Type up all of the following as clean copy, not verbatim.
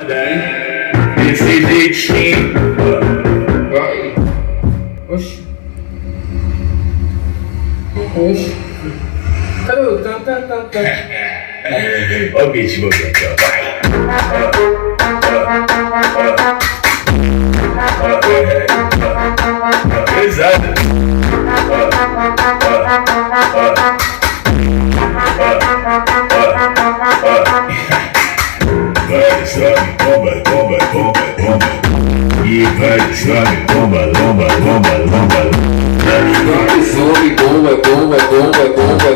Esse jeitinho. Vai. Oxi. Oxi. Cadê o tan tan tan tan? Olha o beat movendo, vai. Pesado. Vai, sobe, bomba, bomba, bomba, bomba. E vai, sobe, bomba, lomba, lomba, lomba. Vai, sobe, bomba, bomba, bomba, bomba.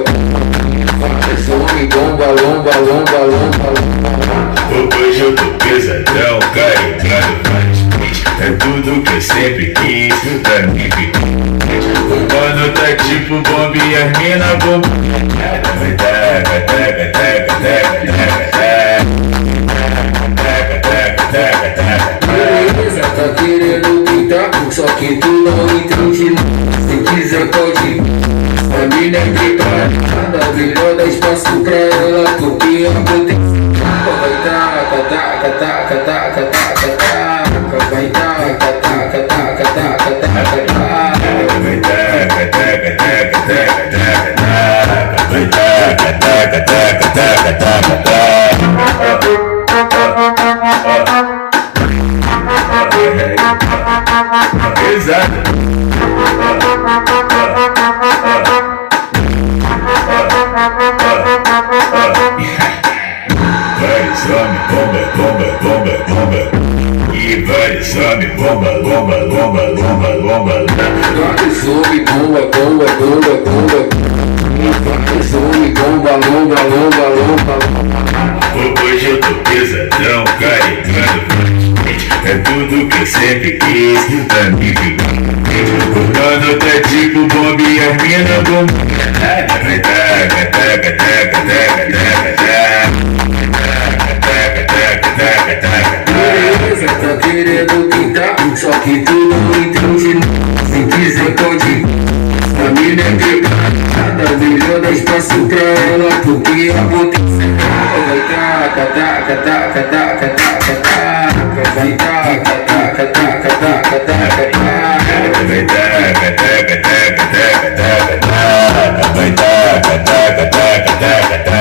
Vai, sobe, bomba, lomba, lomba, lomba. Hoje eu tô pesadão, carregado mais. É tudo que eu sempre quis pra mim ficar. O mano tá tipo bomba e as mina bomba. Vai, taca, taca, taca, taca, taca, taca. Beleza, tá querendo pintar, só que tu não entende. Se quiser pode ir. A mina é preparada, melhor dar espaço pra ela, porque a potência vai taca, taca, taca, taca, taca, taca. Vai taca, taca, taca, taca, taca, taca. Vai taca, taca, taca, taca, taca, taca. Vai taca, taca, taca, taca, taca, taca. Pesado. Vai, some, bomba, bomba, bomba, bomba. E vai, some, bomba, lomba, lomba, lomba, lomba. Vai, sobe, bomba, bomba, bomba, bomba. Vai, sobe, bomba, lomba, lomba, lomba. Hoje eu tô pesadão, carregando. É tudo que eu sempre quis pra mim ficar. O mano tá tipo bomba e as mina bomba. Vai taca, taca, taca, taca, taca, taca. Beleza, tá querendo pintar, só que tu não entende. Se quiser pode ir. A mina é preparada, melhor dar espaço pra ela, porque a potência vai taca, taca, taca, taca, taca, taca. Vai taca, taca, taca, taca, taca, taca. Vai taca, taca, taca, taca, taca, taca. Vai taca, taca, taca, taca, taca.